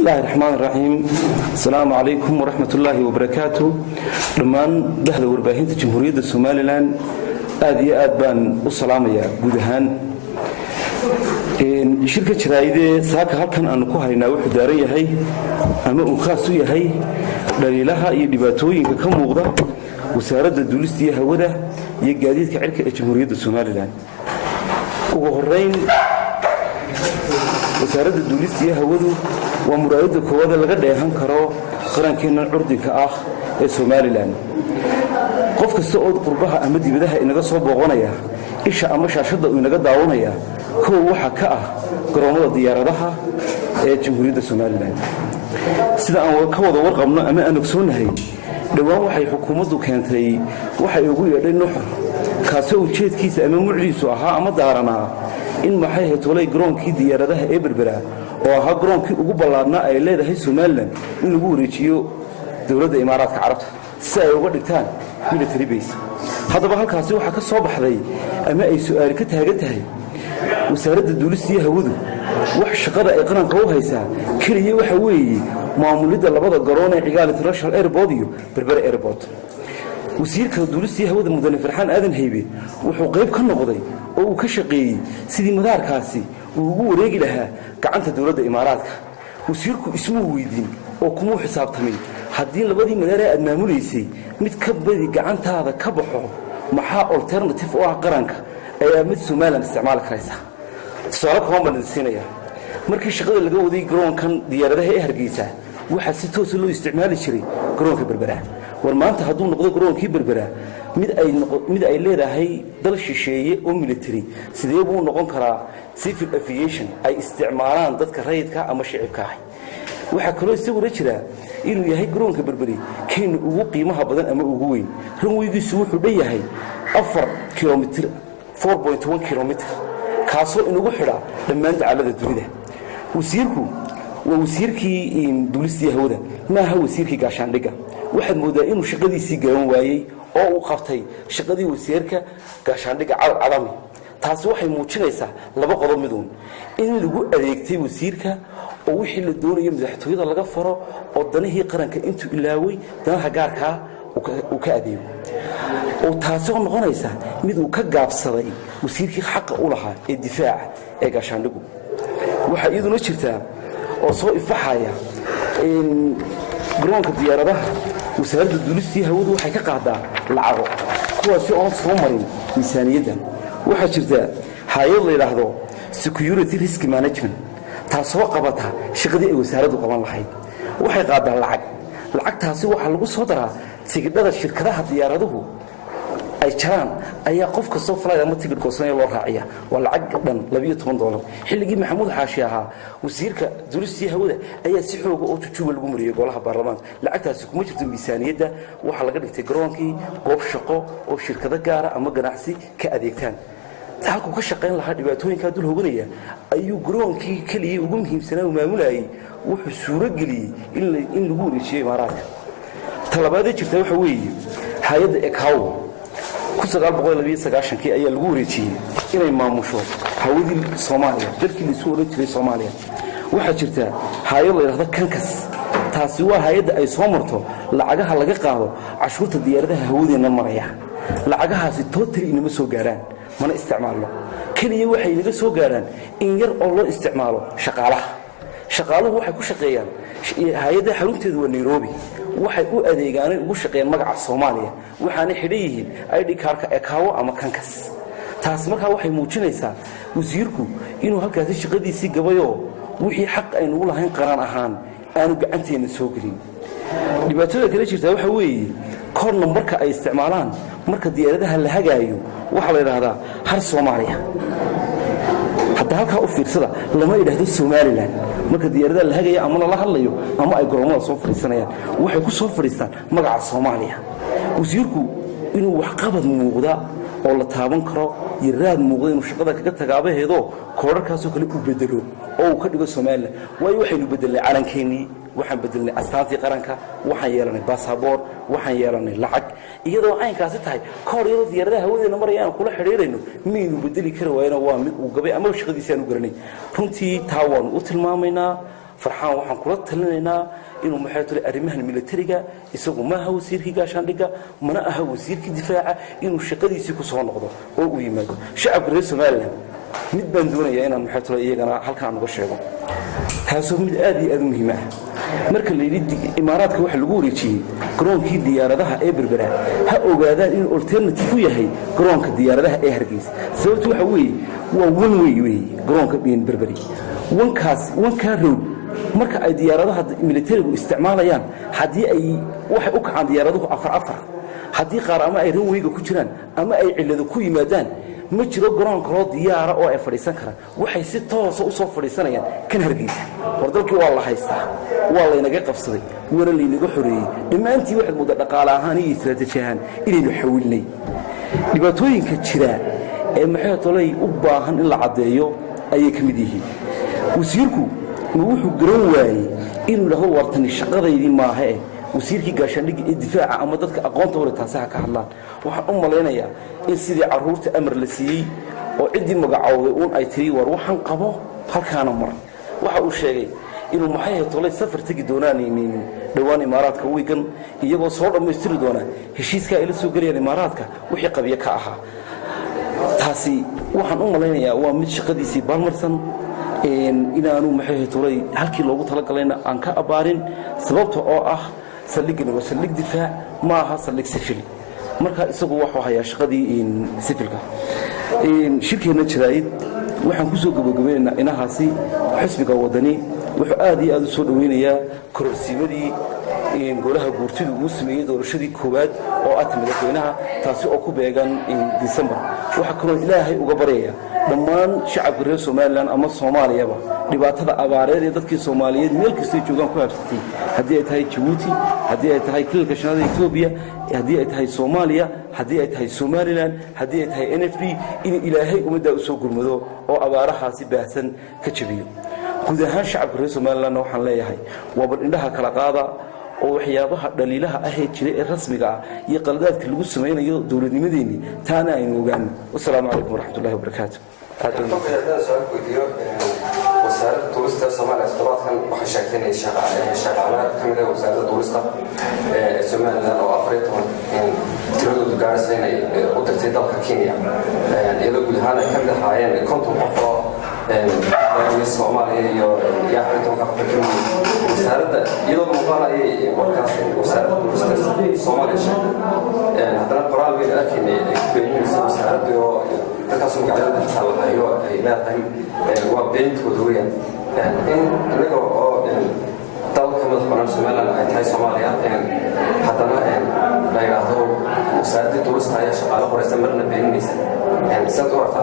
الله الرحمن الرحيم السلام عليكم ورحمة الله وبركاته لمان دهد ورباهينة جمهورية الصوماليلان آدي آدبان والسلام يا جودهان شركة شرايدة ساك هالكن أنكو هاي نوع دارية هاي أما أخاصية هاي دليلها يدباتوين كم موضة وسارد الدولستية هوده يجديد كعرك جمهورية الصوماليلان وهرين وسارد الدولستية هوده ومرايد كواد لقد يهان كرو قرن كنا العرض كأخ الصوماليلان قف السعود قربها أمدي بدها إن قصوا بغنيا إيش أمش عشدة وإن قد دعونيا كو وحكأ قرامة ديارها جمهورية الصوماليلان سيدا أن كواد ورقمنا أما أنكسون هي دوام وحي حكومته كانت هي وحي يقول يدين نحر كاسو تشيت كيس أمام معجزة ها أما دارنا إن ما حيه تولي قرون كي ديارها إبربرا وها قرون كي ugu balaadna ay leedahay Soomaaliland in lagu wareejiyo dawladda Imaaraadka Carabta si ay uga dhigtaan military base hadaba halkaasi waxa ka soo baxday ama ay su'aal ka taagan tahay wasaaradda duulista hawadu wax shaqada ay qaranka u haysaa kaliya waxa weeye maamulida labada garoon ee Cigaal International Airport iyo Berbera Airport wasiirka duulista hawada mudane Farxaan Aadan Haybe wuxuu qayb ka noqday oo uu ka shaqeeyay sidii madaarkaasi ugu wareegi lahaa gacanta dawladda Imaaraadka wasiirku ismu weydiin oo kuma xisaabtamay haddii labadii madaar ay maamuleysay mid ka badi gacantaada ka baxo maxaa alternative oo ah qaranka ay mid Soomaaliland isticmaal karaysa tusaale kooban siinaya markii shaqada laga waday garoonkan diyaaradaha ee Hargeysa waxa si toos loo isticmaali jiray garoonka Berbera war maanta hadduu noqdo garoonkii Berbera mid ay leedahay dal shisheeye oo military sidee buu noqon karaa civil aviation ay isticmaalaan dadka rayidka ama shicibka ah waxa kale oo isagu jira inuu yahay garoonka Berberi keen ugu qiimaha badan ama ugu weyn runwaygiisu wuxuu dheeyahay 4 kilomitir 4.1 kilomitir kaasoo inugu xidha dhammaan dacalada dunida wasiirku waa wasiirkii duulista hawada ma aha wasiirkii gaashaandhiga waxaad moodaa inuu shaqadiisii garan waayay oo uu qabtay shaqadii wasiirka gaashaandhiga cadami taasi waxay muujinaysaa laba qodob midoon in lagu adeegtay wasiirka oo wixii la doonayo madaxtooyada laga faro oo danihii qaranka intuu ilaaway danaha gaarka uu ka adeego oo taasi oo noqonaysa mid uu ka gaabsaday wasiirkii xaq u lahaa ee difaaca ee gaashaandhigu waxa iyaduna jirtaa oo soo ifaxaya garoonka diyaaradaha wasaaradda duulista hawadu waxay ka qaadaa lacago kuwaasi oo soo marin miisaaniyadda waxa jirta hay'ad la yiraahdo security risk management taasoo qabata shaqadii ay wasaaraddu qaban lahayd waxay qaadaa lacagtaasi waxa lagu soo daraa tigidhada shirkadaha diyaaraduhu ay jaraan ayaa qof kasta flight ama tigidh goosanaya loo raaciya waa lacag dhan $12 xilligii maxamuud xaashi ahaa wasiirka duulista hawada ayaa si xoog oo tujuba lagu mariyay golaha baarlamaanka lacagtaasi kuma jirto miisaaniyadda waxa laga dhigtay garoonkii goob shaqo oo shirkado gaar ah ama ganacsi ka adeegtaan halku ka shaqeyn lahaa dhibaatooyinka dul hoganaya ayuu garoonkii kaliya ugu muhiimsanaa uu maamulayay wuxuu suuro geliyay in lagu wareejiyo Imaaraadka talabaad jirta waxa weeye hay'adda ECAO 1929 ayaa lagu wareejiyay inay maamusho hawadii Soomaaliya dalkii la soo wareejiyay Soomaaliya waxa jirta hay'ad la yiraahdo Kankas taasi waa hay'adda ay soo marto lacagaha laga qaado cashuurta diyaaradaha hawadeena maraya lacagahaasi total inama soo gaaraan mana isticmaalo kaliya waxay naga soo gaaraan in yar oo loo isticmaalo shaqaaluhu waxay ku shaqeeyaan hay'adda xarunteedu waa Nairobi waxay u adeegaan ugu shaqeeyaan magaca Soomaaliya waxaana xidhiyihiin ID card-ka ECAO ama Kankas taas markaa waxay muujinaysaa wasiirku inuu halkaas shaqadiisii gabayo wixii xaq ay nagu lahayn qaran ahaan aanu gacanteena soo gelin dhibaatada kale jirta waxa weeye koor nambarka ay isticmaalaan marka diyaaradaha la hagaayo waxa la yiraahdaa har Soomaaliya hadda halka u fiirsada lama yiraahdo Soomaaliland marka diyaaradaha la hagayo ama la hadlayo ama ay garoomada soo fariisanayaan waxay ku soo fariistaan magaca Soomaaliya wasiirku inuu wax qabad muuqda oo la taaban karo yiraad muuqda inuu shaqada kaga tagaabaheedo koorarkaas oo kale u bedelo oo ka dhigo Soomaaliland way waxaynu bedelnay calankeenii waxaan bedelnay astaantii qaranka waxaan yeelanay passport waxaan yeelanay lacag iyadoo aynkaasi tahay kooriyada diyaaradaha hawadeena marayaan kula xiriirayno miinu bedeli karo waayna waa mid uu gabay ama shaqadiisa aanu garanay runtii taa waan u tilmaamaynaa farxaan waxaan kula talinaynaa inuu maxay tahay arrimahan militariga isagu ma aha wasiirkii gaashaandhigga mana aha wasiirkii difaaca inuu shaqadiisii ku soo noqdo oo uu yimaado shacabka reer Soomaaliland mid baan doonayaa inaan maxay tahay iyagana halkaan uga sheego taasoo mid aad iyo aad muhiim ah marka la yidhi imaaraadka waxa lagu wareejiyay garoonkii diyaaradaha ee berbera ha ogaadaan in alternative yahay garoonka diyaaradaha ee Hargeysa sababtu waxa weeye waa one way garoonka berberi wanka road marka ay diyaaradaha militarigu isticmaalayaan hadii ay waxay u kacaan diyaaraduhu afar hadii qaar ama ay runwayga ku jiraan ama ay cilado ku yimaadaan ma jiro garoon kale diyaara oo ay fadhiisan karaan waxay si toos ah u soo fadhiisanayaan kan Hargeysa wardalkii waa la haystaa waa la inaga qabsaday wara la inaga xoreeyay dhamaantii waxa muddo dhaqaale ahaan iyo istiraatiiji ahaan inaynu xawilnay dhibaatooyinka jira ee maxay tolay u baahan in la cadeeyo ayay kamid yihiin wasiirku wuxuu garan waayay inuu laho wartani shaqadeedii maaha wasiirkii gaashaandhigga ee difaaca ama dadka aqoonta u leh taasaha ka hadlaan waxaan u maleynayaa in sidii caruurta amar la siiyay oo cidii magacawday uun ay tiri war waxaan qabo halkaana mar waxa uu sheegay inuu maxay tolay safar tagi doonaan in dhawaan imaaraadka weegan iyagoo soo dhameystiri doona heshiiska ay la soo galiyeen imaaraadka wixii qabiye ka ahaa taasi waxaan u maleynayaa waa mid shaqadiisii balmarsan inaanu maxay tolay halkii loogu talagalayna aan ka abaarin sababta oo ah saldhigna waa saldhig difaac ma aha saldhig sifil marka isagu wuxuu hayaa shaqadii sifilka shirkeena jiraayid waxaan ku soo gabagabeynaa inahaasi xisbiga wadani wuxuu aad iyo aad u soo dhaweynayaa kororsiimadii golaha guurtidu uu sameeyay doorashadii koowaad oo ah madaxweynaha taasi oo ku beegan December waxa kaloo ilaahay uga baryaya dhammaan shacabka reer Soomaaliland ama Soomaaliyaba dhibaatada abaareed ee dadkii Soomaaliyeed meel kasta ay joogaan ku habsatay hadii ay tahay Djibouti hadii ay tahay kilka shanaad Ethiopia hadii ay tahay Soomaaliya hadii ay tahay Somaliland hadii ay tahay NFD in ilaahay umada u soo gurmado oo abaarahaasi baahsan ka jabiyo guud ahaan shacabka reer Soomaaliland waxaan leeyahay waa bal indhaha kala qaada oo waxyaabaha dhaliilaha ah ee jira ee rasmiga ah iyo qaladaadka lagu sameeyo dawladnimadeeni taana aynu ogaan wassalaamu calaykum waraxmatullaahi wabarakaatuh wasaaradda duulista Soomaaliya toddobaadkan waxay sheegtay in shaqaalaha ka mid ah wasaaradda duulista Soomaaliland oo 14 tiradoodu gaaraysa inay u dirtay dalka Kenya iyadoo guud ahaan ay ka mid ahaayeen 50 qof oo Soomaaliya iyo Afrika ka fikiraya wasaaradda iyadoo muuqaalay warkaas wasaaradda duulista Soomaaliya haddana qoraal weyn arkinay beeninaysa wasaaradda oo dadkaas oo gacanta xalahayo ay leedahay waa beentooda weeyaan in anaga oo dalka madaxweynaha Soomaaliland ay tahay Soomaaliya haddana la yiraahdo wasaaradda duulista ayaa shaqaale qoraysa marna beeninaysa sidoo warta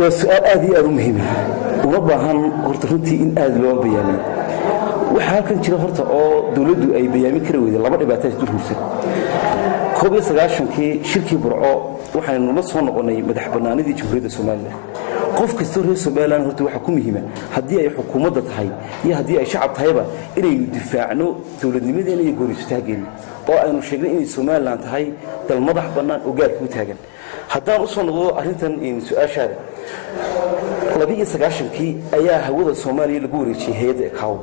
waa su'aal aad iyo aad u muhiim ah uma baahan horta runtii in aad loo bayaamiyo waxa halkan jira horta oo dawladdu ay bayaamin kara weyday laba dhibaato is durhaysan 19 shirkii burco waxaanu la soo noqonay madax banaanidii Jamhuuriyadda Soomaaliland qof kasta reer Soomaaliland horta waxa ku muhiim ah hadii ay xukuumadda tahay iyo hadii ay shacab tahayba inaynu difaacno dawladnimadeena iyo go'aansataageena oo aynu sheegnay in Soomaaliland tahay dal madax banaan oo gaar ku taagan haddaan u soo noqdo arrintan su'aashaada 19 ayaa hawada Soomaaliya lagu wareejiyay hay'adda ICAO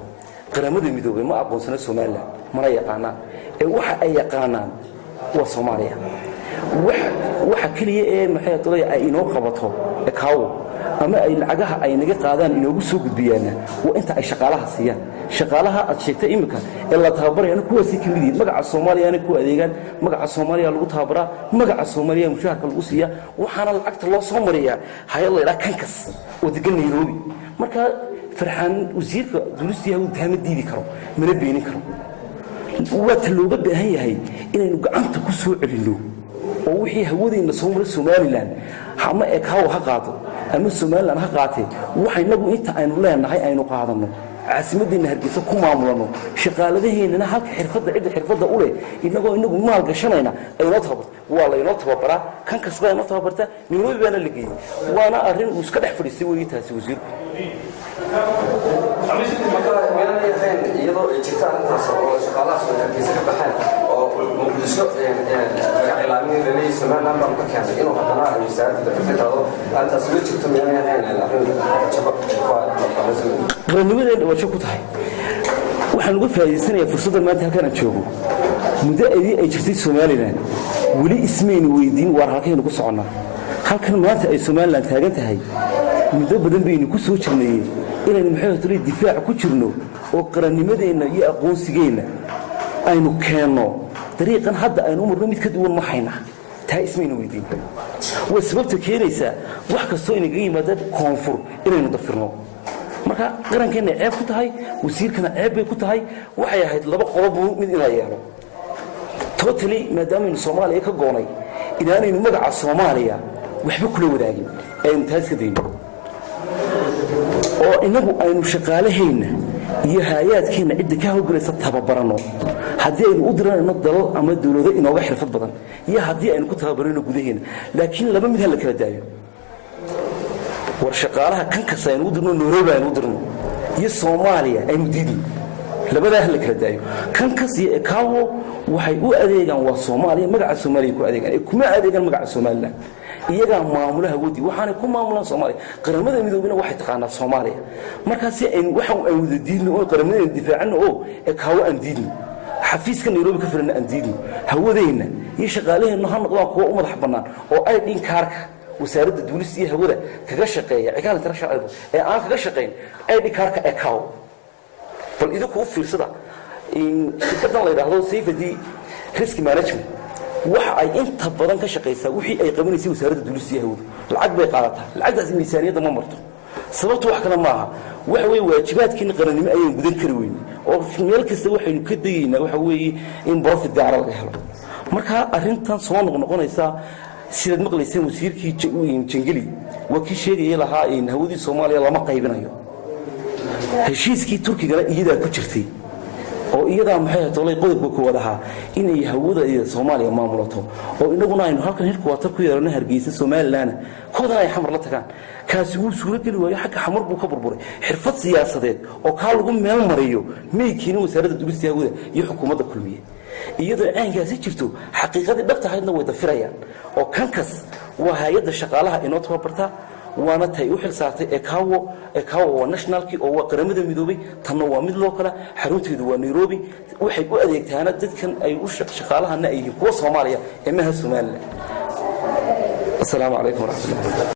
qaramada midoobay ma aqoonsana Soomaaliland mana yaqaanaan ee waxa ay yaqaanaan waa Soomaaliya waxa kaliya ee maxay tahay ay inoo qabato ICAO ama ay lacagaha ay naga qaadaan inoogu soo gudbiyaan waa inta ay shaqaalaha siiyaan shaqaalaha aad sheegtay imika ee la tababarayna kuwaasi ka mid yihiin magaca Soomaaliya ku adeegan magaca Soomaaliya lagu tababaraa magaca Soomaaliya mushaharka lagu siiya waxaana lacagta loo soo mariyaa hay'ad la kankas oo degan Nairobi marka farxan wasiirka duulista uu taamadiidi karo mana beenin karo waa talooba baahan yahay inaynu gacanta ku soo celino oo wixii hawadeena Soomaaliland ama ICAO ha qaato ama Soomaaliland ha qaatay waxaynagu inta aynu leenahay aynu qaadano caasimadeena Hargeysa ku maamulano shaqaaladeena halka xirfadda u leh inagu maal gashanayna aynu tababar waa la inoo tababaraa kan kasba inoo tababarta Nairobi baana la geeyay waana arrin uu iska dhex fadhiistay weey taasi wasiirku iyadoo ay jirtaan intaas oo shaqaalaha Hargeysa ka baxaan oo muqdisho magac ilaamin leeysan Somaliland baan ka keenay inuu haddana ay wasaaradda dafirtado anta soo jirto meelaha hayna arrin jabab qarnimadeena waxa ku tahay waxaan uga faa'iideysanayaa fursadda maanta halkan aan joogo muddo ay jirtay Somaliland wali ismeen weydiin war halkeen ku soconaa halkan maanta ay Somaliland taagan tahay muddo badan baynu ku soo jirnay inaynu maxay tahay difaac ku jirno oo qarannimadeena iyo aqoonsigeena aynu keenno dariiqan hadda aynu umurno mid ka duwan ma hayna taa ismeen weydiin waa sababta keenaysa wax kastoo inaga yimaada koonfur inaynu dafirno marka qarankeena ceeb ku tahay wasiirkana ceeb bay ku tahay waxay ahayd laba qodob mid ina yeelo totally maadaama Soomaaliya ka goonay inaanaynu magaca Soomaaliya waxba kula wadaagin aynu taas ka deeyno oo inagu aynu shaqaalaheena iyo hay'adkeena cid ka hawlgalaysa tababarano haddii aynu u dirano dalal ama dawlado inooga xirfad badan iyo haddii aynu ku tababarano gudaheena laakiin laba mid la kala daayo war shaqaalaha kan kasta aynu u dirno Nairobi aynu u dirno iyo Soomaaliya aynu diidin labadaas la kala daayo kan kasta kaawo waxay u adeegan waa Soomaaliya magaca Soomaaliya ku adeegan kuma adeegan magaca Soomaaliland iyaga maamulaha wadi waxaan ku maamulaan Soomaaliya qaramada midoobina waxay taqaanaa Soomaaliya markaas ay waxaan ay wada diidno oo qaramada difaacno oo kaawo aan diidno xafiiska Nairobi ka filan aan diidno hawadeena iyo shaqaalaheena ha noqdaan kuwa u madax banaan oo ay dhin kaarka wasaaradda duulista iyo hawada kaga shaqeeya ciidan tara sharci ee aan kaga shaqeyn ay dhin kaarka ee kaawo bal idinku u fiirsada in shirkadan la yiraahdo safety risk management waxa ay inta badan ka shaqeysaa wixii ay qabanaysaa wasaaradda duulista iyo hawada lacag bay qaadataa lacagtaas miisaaniyada ma marto sababtu wax kale maaha waxa weey waajibaadkiina qarannimo ayaan gudan kari weyn oo meel kasta waxaynu ka dayeynaa waxa weey in profit gaar laga helo marka arrintan soo noqonaysa sida maqlayseen wasiirkii Jengeli wakii sheegay lahaa in hawadii Soomaaliya lama qaybinayo heshiiskii Turkiga iyada ku jirtay oo iyada maxay tahay qodobka koowaad ahaa inay hawada iyo Soomaaliya maamulato oo inaguna aynu halkan hirku wata ku yeerano Hargeysa Somaliland koodan ay xamar la tagaan kaasi uu suuro gali waayo xagga xamar buu ka burburay xirfad siyaasadeed oo ka lagu meel mariyo meeykiina wasaaradda duulista hawada iyo xukuumadda kulmiye iyadoo aangaasi jirto xaqiiqadii dhabta ahaydna way dafirayaan oo kankas waa hay'adda shaqaalaha inoo tababarta waana tay u xil saartay kaawo waa nationalkii oo waa qaramada midoobay tanna waa mid loo kala xarunteedu waa Nairobi waxay u adeegtaana dadkan ay u shaqaalahana ay kuwa Soomaaliya ee maha Soomaaliland. Assalaamu alaykum wa rahmatullahi